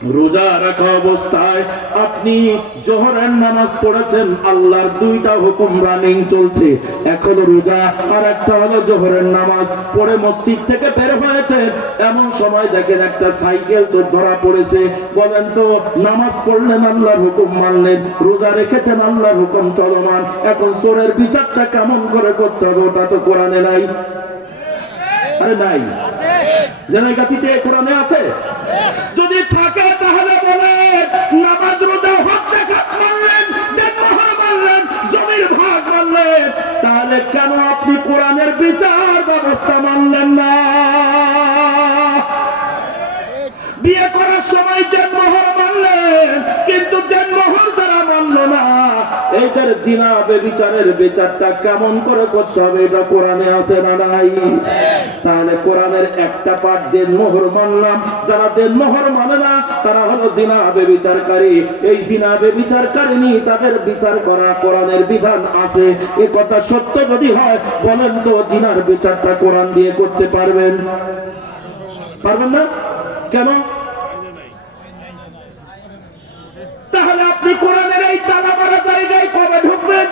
রোজা রাখা অবস্থায় আপনি জোহরের নামাজ পড়েছেন, আল্লাহর দুইটা হুকুম রানিং চলছে, এখনো রোজা আর একটা হলো জোহরের নামাজ পড়ে মসজিদ থেকে বের হয়েছে, এমন সময় দেখেন একটা সাইকেল চোর ধরা পড়েছে। বলেন তো, নামাজ পড়লেন আল্লাহর হুকুম মানলেন, রোজা রেখেছেন আল্লাহর হুকুম চলমান, এখন চোরের বিচারটা কেমন করে করতে হবে? ওটা তো কোরআনে নাই। আরে নাই, জানাইগাতিতে কোরআনে আছে? যদি থাকে তাহলে বলে নামাজ রোজা হজ যাকাত মানলেন, দেনমোহর মানলেন, জমির ভাগ মানলেন, তাহলে কেন আপনি কোরআনের বিচার ব্যবস্থা মানলেন না? বিয়ে করার সময় দেনমোহর মানলেন, কিন্তু দেনমোহর দ্বারা মানল না। এইটার জিনা বেবিচারের বিচারটা কেমন করে করতে হবে? এটা কোরআনে আছে না নাই? তাহলে কোরআনের একটা পাঠ দেনমোহর মানলাম, যারা দেনমোহর মানে না তারা হলো জিনা বেবিচারকারী। এই জিনা বেবিচারকারিনী, তাদের বিচার করা কোরআনের বিধান আছে। এ কথা সত্য যদি হয় বলেন তো, জিনার বিচারটা কোরআন দিয়ে করতে পারবেন? পারবেন না কেন? তাহলে আপনি কোরআনের এই তালা মারা জায়গায় কবে ঢুকবেন?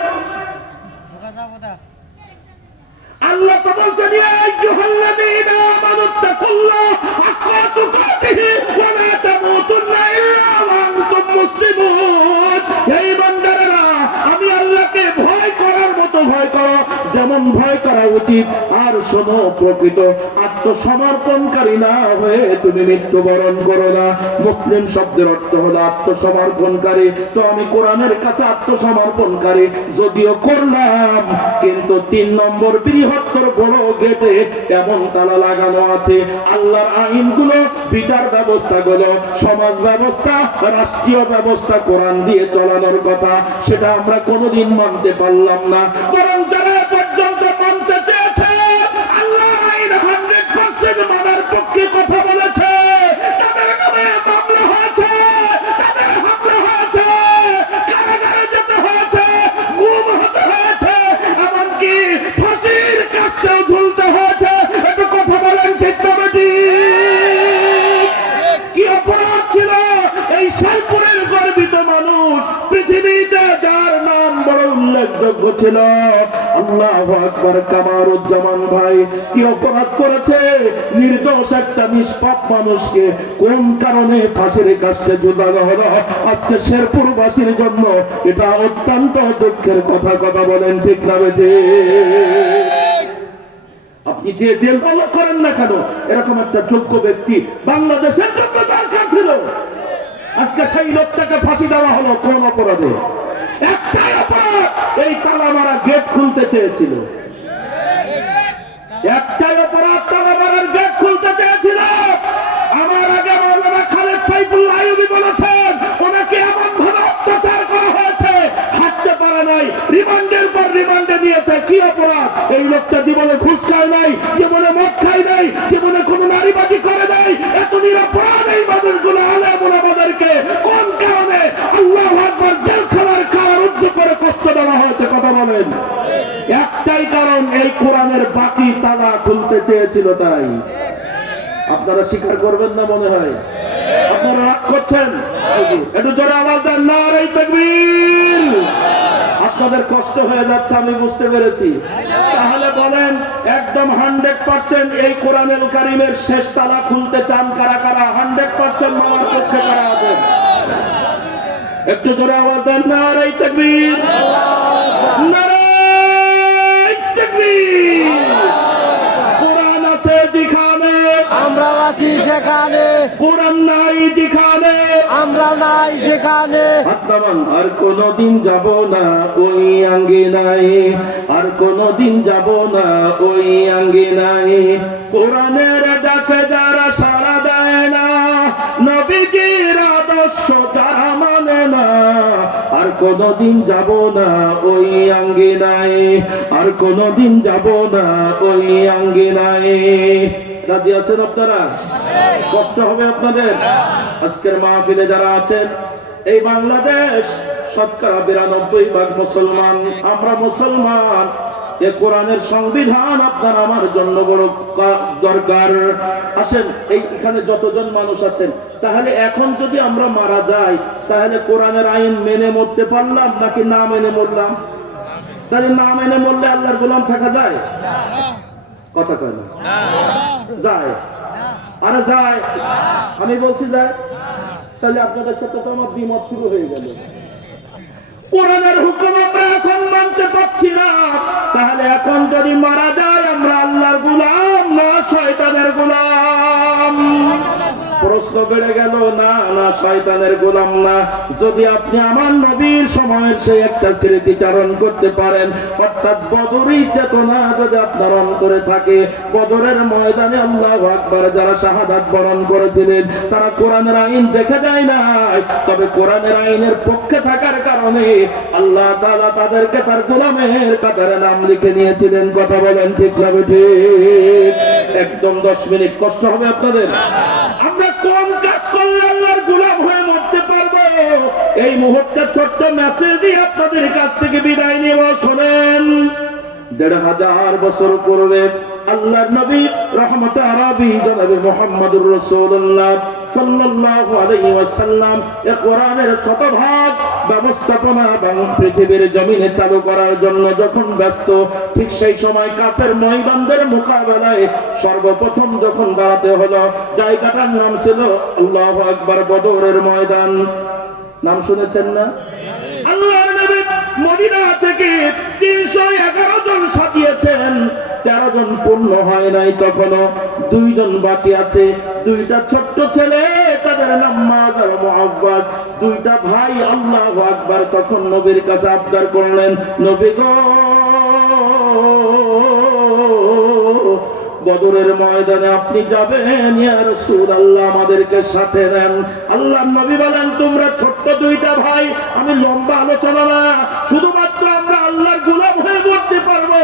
আল্লাহ তো বলছেন, ইয়া আইয়ুহাল্লাযীনা আমানুত্তাকুল্লাহ হাক্কা তুকাতিহি ওয়া লা তামুতুন্না ইল্লা ওয়া আনতুম মুসলিমুন। হে বান্দারা, আমি আল্লাহকে ভয় করার মতো ভয় করো, যেমন ভয় করা উচিত, আর শোনো, প্রকৃত আত্মসমর্পণকারী না হয়ে তুমি মৃত্যুবরণ করো না। মুসলিম শব্দের অর্থ হলো আত্মসমর্পণকারী। তো আমি কোরআনের কাছে আত্মসমর্পণকারী যদিও করলাম, কিন্তু 3 নম্বর বৃহত্তর বড় গেটে এমন তালা লাগানো আছে, আল্লাহর আইনগুলো, বিচার ব্যবস্থাগুলো, সমাজ ব্যবস্থা, রাষ্ট্রীয় ব্যবস্থা কোরআন দিয়ে চলানোর কথা, সেটা আমরা কোনোদিন মানতে পারলাম না। বরং যারা পর্যন্ত মানতে চেয়েছে, আল্লাহর আইন 100% মানার পক্ষে কথা বলেছে, তাদের নামে মামলা হয়েছে, তাদের হামলা হয়েছে, কারাগারে যেতে হয়েছে, গুম হতে হয়েছে, এমনকি ফাঁসির কাষ্ঠেও ঝুলতে হয়েছে। একটু কথা বলেন, ঠিক না বেটি? কি অপরাধ ছিল এই শেরপুরের গর্বিত মানুষ, পৃথিবীতে যার নাম বড় উল্লেখযোগ্য ছিল, আল্লাহু আকবার, কামারুজ্জামান ভাই, কি অপরাধ করেছে? নির্দোষ একটা নিষ্পাপ মানুষকে কোন কারণে ফাঁসির কাষ্ঠে ঝুলানো হলো? আজকে শেরপুরবাসীর জন্য এটা অত্যন্ত দুঃখের কথা। কথা বলেন, ঠিক না বেটি? আপনি যে জেল করেন না কেন, এরকম একটা যোগ্য ব্যক্তি বাংলাদেশের জন্য দরকার ছিল। আজকে সেই লোকটাকে ফাঁসি দেওয়া হলো কোন অপরাধে? একটাই অপরাধ, এই তালা মারা গেট খুলতে চেয়েছিল। একটাই অপরাধ, তালা মারার গেট খুলতে চেয়েছিল। আমার আগে মাওলানা খালেদ সাইফুল্লাহ আইয়ুবী বলেছেন, ওনাকে এমন ভাবে অত্যাচার করা হয়েছে, হাঁটতে পারে নাই, রিমান্ডের পর রিমান্ডে নিয়েছে। কি অপরাধ? এই লোকটা জীবনে ঘুষ খায় নাই, জীবনে মদ খায় নাই, জীবনে কোনো নারীবাদী করে নাই। এত নিরাপরাধ এই মানুষগুলো আলেম ওলামাদেরকে কোন কারণে আল্লাহু আকবার জেলখানার কারারুদ্ধ করে কষ্ট দেওয়া হয়েছে? কথা বলেন। একটাই কারণ, এই কোরআনের বাকি তালা খুলতে চেয়েছিল। তাই আপনারা স্বীকার করবেন না মনে হয়? আপনারা রাগ করছেন? একটু জোরে আওয়াজ দেন, নারে তাকবীর। আপনাদের কষ্ট হয়ে যাচ্ছে, আমি বুঝতে পেরেছি। তাহলে বলেন, একদম 100% এই কোরআনুল কারীমের শেষ তালা খুলতে চান কারা কারা? 100% মানার পক্ষে কারা আছেন? একটু জোরে আওয়াজ দেন, নারে তাকবীর, নারে তাকবীর। কোরআন আছে যেখানে আমরা আছি সেখানে, কোরআন নাই যেখানে আমরা নাই সেখানে। আর কোনদিন যাব না ওই আঙ্গিনায়, আর কোনদিন যাব না ওই আঙ্গিনায়। কোরআনের ডাকে যারা সাড়া দেয় না, নবীজির আদর্শ যারা মানে না, আর কোনদিন যাব না ওই আঙ্গিনায়, আর কোনদিন যাব না ওই আঙ্গিনায়। রাজি আছেন আপনারা? কষ্ট হবে আপনাদের? আজকের মাহফিলে যারা আছেন, এই বাংলাদেশ শতকরা 92 ভাগ মুসলমান। আমরা মুসলমান, এ কোরআনের সংবিধান আপনার আমার জন্য বড় দরকার। আসেন, এইখানে যতজন মানুষ আছেন, তাহলে এখন যদি আমরা মারা যাই, তাহলে কোরআনের আইন মেনে মরতে পারলাম নাকি না মেনে মরলাম? তাহলে না মেনে মরলে আল্লাহর গোলাম থাকা যায়? কথা কয় না? যায়? আরে যায়। আমি বলছি যায়। তাহলে আপনাদের সাথে তো আমার দ্বিমত শুরু হয়ে গেল। কোরআনের হুকুম আমরা এখন মানতে পারছি না, তাহলে এখন যদি মারা যায় আমরা আল্লাহর গোলাম না শয়তানের গোলাম? প্রশ্ন বেড়ে গেল, না না, শয়তানের গোলাম না। যদি আপনি আমার নবীর সময়ের সেই একটা স্মৃতিচারণ করতে পারেন, অর্থাৎ বদরের চেতনা যদি আপনার অন্তরে থাকে, বদরের ময়দানে আল্লাহু আকবার যারা শাহাদাত বরণ করেছিলেন, তারা কোরআনের আইন দেখে যায় না, তবে কোরআনের আইনের পক্ষে থাকার কারণে আল্লাহ তাআলা তাদেরকে তার গোলামের কাতারে নাম লিখে নিয়েছিলেন। কথা বলেন ঠিক না ঠিক? একদম 10 মিনিট কষ্ট হবে আপনাদের। আমরা কোন কাজ করলে আল্লাহর গোলাম হয়ে মরতে পারবো, এই মুহূর্তে ছোট্ট মেসেজ দিয়ে আপনাদের কাছ থেকে বিদায় নেব। শোনেন, ১৫০০ বছর পূর্বে আল্লাহর নবী রহমতে আরবি জনাবে মুহাম্মদুর রাসূলুল্লাহ সাল্লাল্লাহু আলাইহি ওয়াসাল্লাম এই কোরআনের শতভাগ ব্যবস্থাপনা এবং পৃথিবীর জমিনে চালু করার জন্য যখন ব্যস্ত, ঠিক সেই সময় কাফের ময়দানদের মোকাবেলায় সর্বপ্রথম যখন দাঁড়াতে হলো, জায়গাটার নাম ছিল আল্লাহু আকবার বদরের ময়দান। নাম শুনেছেন না? আল্লাহর নবী মদিনা থেকে ৩১১ জন সাজিয়েছেন, ১৩ জন পূর্ণ হয় নাই, তখনও 2 জন বাকি আছে। 2টা ছোট্ট ছেলে, তাদের নাম মুআয আর মুআব্বাদ, 2টা ভাই। আল্লাহু আকবার। তখন নবীর কাছে আবদার করলেন, নবী গো, বদরের ময়দানে আপনি যাবেন, ইয়া রাসূলুল্লাহ, আমাদেরকে সাথে নেন। আল্লাহর নবী বলেন, তোমরা ছোট্ট 2টা ভাই, আমি লম্বা আলোচনা না, শুধুমাত্র আমরা আল্লাহর গোলাম হয়ে মরতে পারবো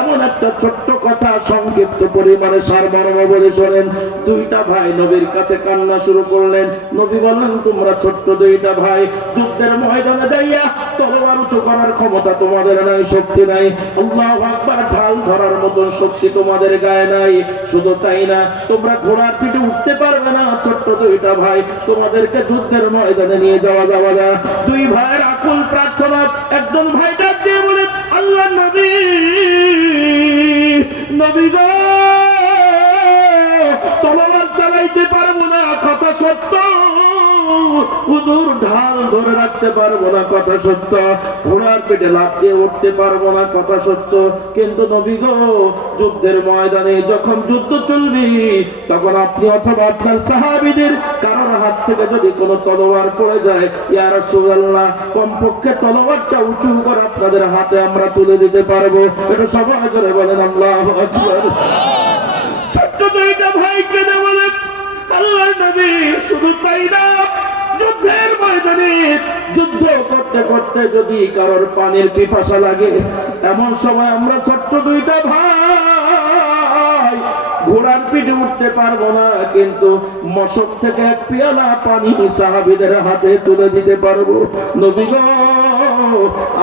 এমন একটা ছোট্ট কথা সংক্ষিপ্ত পরিমাণে সারমর্ম বলে শোনেন। 2টা ভাই নবীর কাছে কান্না শুরু করলেন। নবী বলেন, তোমরা ছোট্ট 2টা ভাই, যুদ্ধের ময়দানে যাইয়া তলোয়ার উঁচু করার ক্ষমতা তোমাদের নাই, শক্তি নাই। আল্লাহু আকবার, ঢাল ধরার মতন শক্তি তোমাদের গায়ে নাই। শুধু তাই না, তোমরা ঘোড়ার পিঠে উঠতে পারবে না। ছোট্ট 2টা ভাই, তোমাদেরকে যুদ্ধের ময়দানে নিয়ে যাওয়া যাবে না। 2 ভাইয়ের আকুল প্রার্থনা। একজন ভাই ডাক দিয়ে বলে, আল্লাহ নবী, নবী গো, তলোয়ার চালাইতে পারবো না, কথা সত্য। হুজুর, ঢাল ধরে রাখতে পারবো না, কথা সত্য। ঘোড়ার পেটে লাফ দিয়ে উঠতে পারবো না, কথা সত্য। কিন্তু নবী গো, যুদ্ধের ময়দানে যখন যুদ্ধ চলবে, তখন আপনি অথবা আপনার সাহাবীদের কারোর হাত থেকে যদি কোনো তলোয়ার পড়ে যায়, ইয়া রাসূলুল্লাহ, কমপক্ষে তলোয়ারটা উঁচু করে আপনাদের হাতে আমরা তুলে দিতে পারবো। এটা সবাই করে বলেন আল্লাহু আকবার। ছোট্ট 2টা ভাই কেঁদে বলেন, আল্লাহর নবী, শুধু তাই না, যুদ্ধের ময়দানে যুদ্ধ করতে করতে যদি কারোর পানির পিপাসা লাগে, এমন সময় আমরা ছোট্ট 2টা ভাই ঘোড়ার পিঠে উঠতে পারবো না, কিন্তু মশক থেকে 1 পেয়ালা পানি সাহাবীদের হাতে তুলে দিতে পারবো। নবী গো,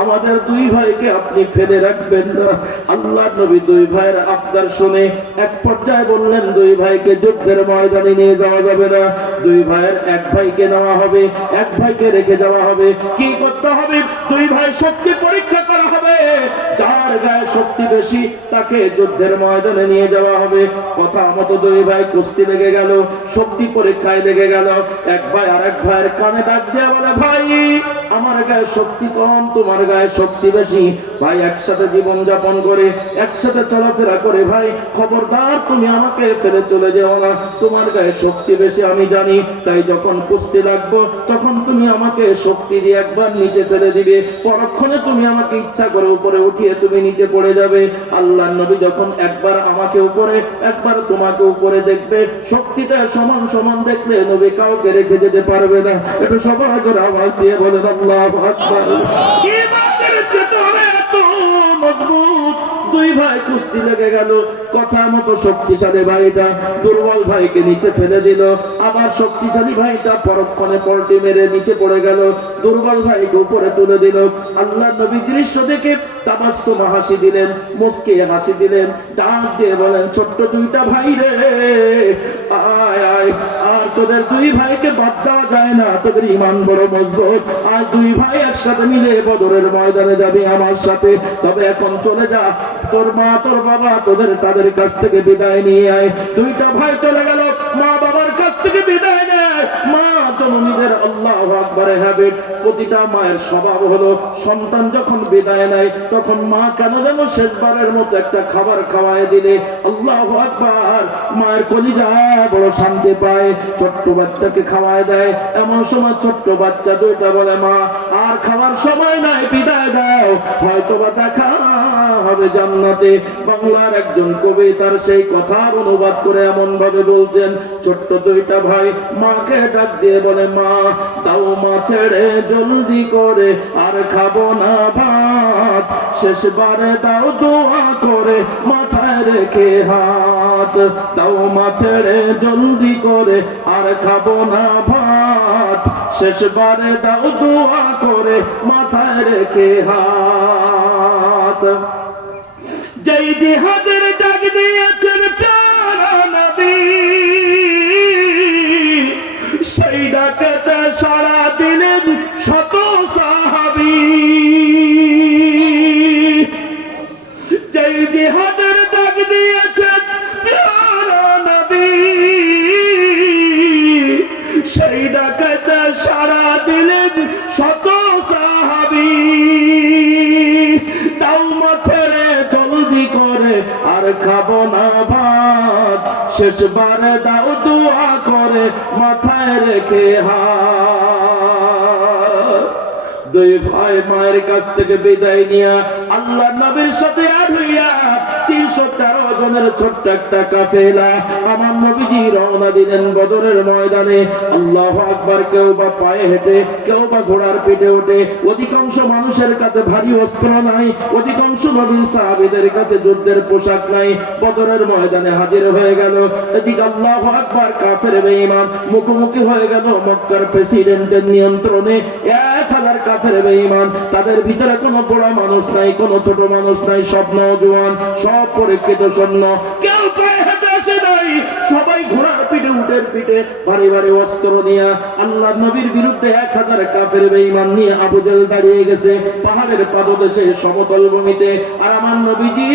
আমাদের 2 ভাইকে আপনি ফেলে রাখবেন না। আল্লাহর নবী 2 ভাইয়ের আবদার শুনে এক পর্যায়ে বললেন, 2 ভাইকে যুদ্ধের ময়দানে নিয়ে যাওয়া যাবে না। 2 ভাইয়ের 1 ভাইকে নেওয়া হবে, 1 ভাইকে রেখে যাওয়া হবে। কি করতে হবে? 2 ভাই শক্তি পরীক্ষা করা হবে, যার গায়ে শক্তি বেশি তাকে যুদ্ধের ময়দানে নিয়ে যাওয়া হবে। কথা মতো 2 ভাই কুস্তি লেগে গেল, শক্তি পরীক্ষায় লেগে গেল। 1 ভাই আর 1 ভাইয়ের কানে ডাক দিয়ে বলে, ভাই, আমার গায়ে শক্তি কম, তোমার গায়ে শক্তি বেশি। ভাই একসাথে জীবন যাপন করে, একসাথে চলাফেরা করে, ভাই খবরদার তুমি আমাকে ফেলে চলে যেও না, তোমার গায়ে শক্তি বেশি আমি জানি। তাই যখন কুস্তি লাগবো, তখন তুমি আমাকে শক্তি দিয়ে একবার নিচে ফেলে দিবে, পরক্ষণে তুমি আমাকে ইচ্ছা করে উপরে উঠিয়ে তুমি নিচে পড়ে যাবে। আল্লাহর নবী যখন একবার আমাকে উপরে, একবার তোমাকে উপরে দেখবে, শক্তিটা সমান সমান দেখলে নবী কাউকে রেখে যেতে পারবে না। এটা সবাই করে আওয়াজ দিয়ে বলেন আল্লাহু আকবার। ইমানের চেতনা এত মজবুত, দুই ভাই কুস্তি লেগে গেল। কথা মতো শক্তিশালী ভাইটা দুর্বল ভাইকে নিচে ফেলে দিল, আবার শক্তিশালী ভাইটা পরক্ষণে পল্টি মেরে নিচে পড়ে গেল, দুর্বল ভাইকে উপরে তুলে দিল। আল্লাহ নবী দৃশ্য দেখে তাবাসসুম হাসি দিলেন, মুস্কি হাসি দিলেন, ডাক দিয়ে বলেন, ছোট্ট দুইটা ভাই রে, আয় আয়, আর তোদের দুই ভাইকে বাদ দেওয়া যায় না, তোদের ঈমান বড় মজবুত। আর দুই ভাই একসাথে মিলে বদরের ময়দানে যাবে আমার সাথে। তবে এখন চলে যা, তোর মা তোর বাবা তাদের কাছ থেকে বিদায় নিয়ে আয়। দুইটা ভাই চলে গেল, মা বাবার কাছ থেকে বিদায় নেয়। মা জননীদের আল্লাহু আকবারে হ্যাবিট, প্রতিটা মায়ের স্বভাব হলো সন্তান যখন বিদায় নেয় তখন মা কেন যেন শেষবারের মতো একটা খাবার খাওয়ায় দিলে আল্লাহু আকবার, মায়ের কলিজা বড় শান্তি পায়। ছোট্ট বাচ্চাকে খাওয়ায় দেয়, এমন সময় ছোট্ট বাচ্চা দুইটা বলে, মা আর খাবার সময় নাই, বিদায় দাও, হয়তোবা দেখা হবে জান্নাতে। বাংলার একজন কবি তার সেই কথার অনুবাদ করে এমন ভাবে বলছেন, ছোট্ট দুইটা ভাই মাকে ডাক দিয়ে বলে, মা দাও মা ছেড়ে জলদি করে, আর খাবো না ভাত, শেষবারে দাও দোয়া করে, মাথায় রেখে হাত, দাও মা ছেড়ে জলদি করে, আর খাবো না ভাত, শেষবারে দাও দোয়া করে, মাথায় রেখে হাত। যেই জিহাদের ডাক দিয়েছেন প্যারা নবী, সেই ডাকেতে সাড়া দিলেন শত সাহাবী। যেই জিহাদের ডাক দিয়েছেন প্যারা নবী, সেই ডাকেতে সাড়া দিলেন শত সাহাবী। তাও ছেড়ে জলদি করে, আর খাবো না ভাত, শেষবারে দাও দোয়া করে, মাথায় রেখে হাত। দুই ভাই মায়ের কাছ থেকে বিদায় নিয়া আল্লাহ নবীর সাথে আর হইয়া 313 জনের ছোট্ট একটা কাফেলা আমার নবীজি রওনা দিলেন বদরের ময়দানে। আল্লাহু আকবার। কেউ বা পায়ে হেঁটে, কেউ বা ঘোড়ার পিঠে ওঠে। অধিকাংশ মানুষের কাছে ভারী অস্ত্র নাই, অধিকাংশ নবীর সাহাবীদের কাছে যুদ্ধের পোশাক নাই। বদরের ময়দানে হাজির হয়ে গেল। এদিকে আল্লাহু আকবার, কাফের বেঈমান মুখোমুখি হয়ে গেল মক্কার প্রেসিডেন্টের নিয়ন্ত্রণে। 1000 কাফের বেঈমান, তাদের ভিতরে কোনো বড় মানুষ নাই, কোনো ছোট মানুষ নাই, সব নওজোয়ান, সব পরীক্ষিত সৈন্য। কেউ পায়ে হেঁটে আসে নাই, সবাই ঘোড়ার পিঠে, উটের পিঠে ভারী ভারী অস্ত্র নিয়ে আল্লাহর নবীর বিরুদ্ধে 1000 কাফের বেঈমান নিয়ে আবু জেহেল দাঁড়িয়ে গেছে পাহাড়ের পাদদেশে, সমতল ভূমিতে। আর আমার নবীজি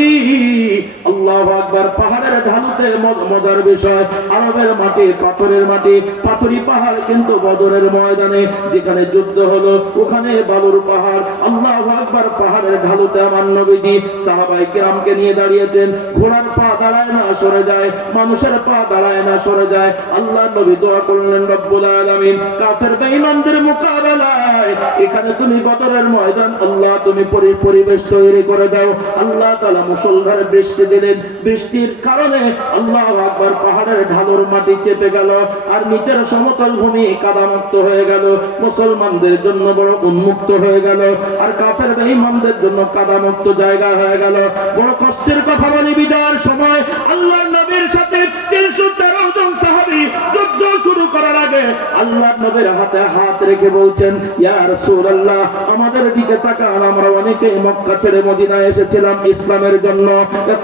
আল্লাহু আকবার, পাহাড়ের ঢালুতে মজার বিষয়, আরবের মাটি, পাথরের মাটি, পাথরি পাহাড়, কিন্তু বদরের ময়দানে যেখানে যুদ্ধ হলো ওখানে বালুর পাহাড়। আল্লাহু আকবার, পাহাড়ের ঢালুতে আমার নবীজি সাহাবায়ে কেরামকে নিয়ে দাঁড়িয়েছেন। ঘোড়ার পা দাঁড়ায় না, সরে যায়, মানুষের পা দাঁড়ায় না, সরে যায়। আল্লাহ নবী দোয়া করলেন, রব্বুল আলামিন, কাফের বেঈমানদের মোকাবেলায় এখানে তুমি বদরের ময়দান আল্লাহ তুমি পরিবেশ তৈরি করে দাও। আল্লাহ তাআলা মুষলধারে বৃষ্টি দিলেন। বৃষ্টির কারণে আল্লাহু আকবার, পাহাড়ের ঢালুর মাটি চেপে গেল আর নিচের সমতল ভূমি কাদামুক্ত হয়ে গেল। মুসলমানদের জন্য বড় উন্মুক্ত হয়ে গেল, আর কাফের বেঈমানদের জন্য কাদামুক্ত জায়গা হয়ে গেল। বড় কষ্টের কথা বলি, বিদায়ের সময় আল্লাহর নবীর সাথে 313 জন সাহাবী যুদ্ধ শুরু করার আগে আল্লাহর নবীর হাতে হাত রেখে বলছেন, ইয়া রাসূলুল্লাহ, আমাদের দিকে তাকান, আমরা অনেকেই মক্কা ছেড়ে মদিনায় এসেছিলাম ইসলামের জন্য,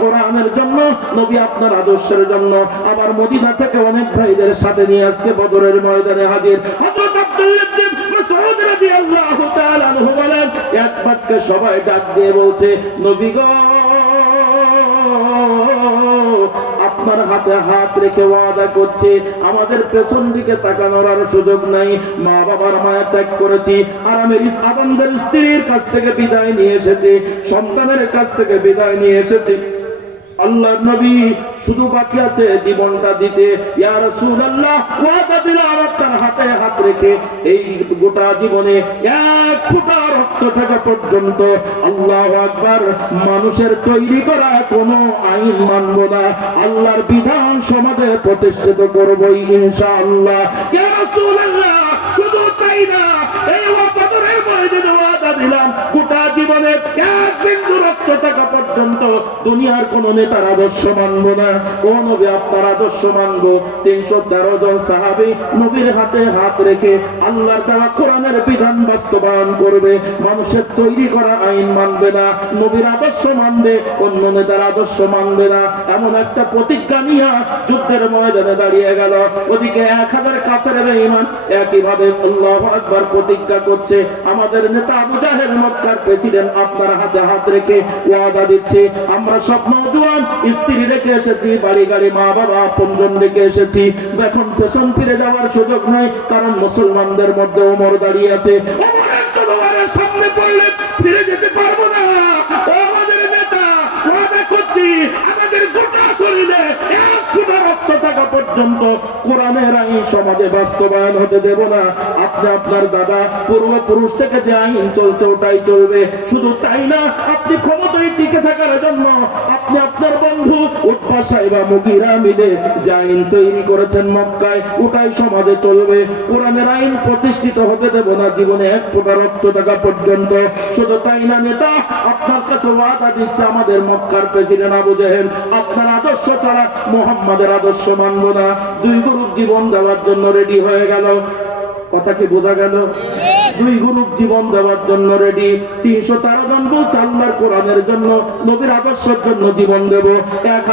কোরআনের জন্য, নবী আপনার আদর্শের জন্য। আবার মদিনা থেকে অনেক ভাইদের সাথে নিয়ে আজকে বদরের ময়দানে হাজির। হযরত আব্দুল্লাহ ইবনে মাসউদ রাদিয়াল্লাহু তাআলা আনহু বলেন, এক বাক্যে সবাই ডাক দিয়ে বলছে, নবী গো, আপনার হাতে হাত রেখে ওয়াদা করছে, আমাদের পেছন দিকে তাকানোর আর সুযোগ নাই। মা বাবার মায়া ত্যাগ করেছি, আর আমি আমাদের স্ত্রীর কাছ থেকে বিদায় নিয়ে এসেছি, সন্তানের কাছ থেকে বিদায় নিয়ে এসেছি। আল্লাহর নবী শুধু বাকি আছে জীবনটা দিতে। ইয়া রাসূলুল্লাহ, ওয়াদা দিলাম আপনার হাতে হাত রেখে এই গোটা জীবনে এক ফোঁটা রক্ত থাকা পর্যন্ত আল্লাহু আকবার, মানুষের তৈরি করা কোনো আইন মানব না, আল্লাহর বিধান সমাজে প্রতিষ্ঠিত করবই ইনশাআল্লাহ। ইয়া রাসূলুল্লাহ, শুধু তাই না, এই বদরের ময়দানে ওয়াদা ওয়াদা দিলাম গোটা জীবনে এক বিন্দু রক্ত টাকা পর্যন্ত দুনিয়ার কোন নেতার আদর্শ মানবো না। ও নবী আপনার আদর্শ মানবো। 313 জন সাহাবী নবীর হাতে হাত রেখে আল্লাহর দেওয়া কোরআনের বিধান বাস্তবায়ন করবে। মানুষের তৈরি করা আইন মানবে না, নবীর আদর্শ মানবে, অন্য নেতার আদর্শ মানবে না। এমন একটা প্রতিজ্ঞা নিয়ে যুদ্ধের ময়দানে দাঁড়িয়ে গেল। ওদিকে 1000 কাফের বেঈমান একইভাবে আল্লাহু আকবার প্রতিজ্ঞা করছে। আমাদের নেতা আবু জাহেল মক্কার প্রেসিডেন্ট আপনার হাতে হাত রেখে ওয়াদা দিচ্ছে, আমরা সব নওজোয়ান স্ত্রী রেখে এসেছি, বাড়ি গাড়ি মা বাবা আপনজন রেখে এসেছি। এখন পেছন ফিরে যাওয়ার সুযোগ নাই, কারণ মুসলমানদের মধ্যে ওমর দাঁড়িয়ে আছে। ওমরের তলোয়ারের সামনে পড়লে ফিরে যেতে পারবো না। ও আমাদের নেতা, ওয়াদা করছি আমাদের গোটা শরীরে এক ফোঁটা রক্ত থাকা পর্যন্ত কোরআনের আইন সমাজে বাস্তবায়ন হতে দেব না। আপনি আপনার দাদা পূর্বপুরুষ থেকে যে আইন চলছে ওটাই চলবে। শুধু তাই না, আপনি ক্ষমতায় টিকে থাকার জন্য আপনি আপনার বন্ধু উৎপা সাহেবা মুগিরা মিলে যে আইন তৈরি করেছেন মক্কায় ওটাই সমাজে চলবে। কোরআনের আইন প্রতিষ্ঠিত হতে দেব না জীবনে এক ফোঁটা রক্ত টাকা পর্যন্ত। শুধু তাই না নেতা, আপনার কাছে ওয়াদা দিচ্ছে আমাদের মক্কার প্রেসিডেন্ট আবু জাহেল আপনার আদর্শ ছাড়া মুহাম্মাদের আদর্শ মানব না। 2 গ্রুপ জীবন দেওয়ার জন্য রেডি হয়ে গেল। কথা কি বোঝা গেল? 2 গ্রুপ জীবন দেওয়ার জন্য রেডি। 313 জন বলছে আল্লাহর কোরআনের জন্য, নবীর আদর্শের জন্য জীবন দেব। 1000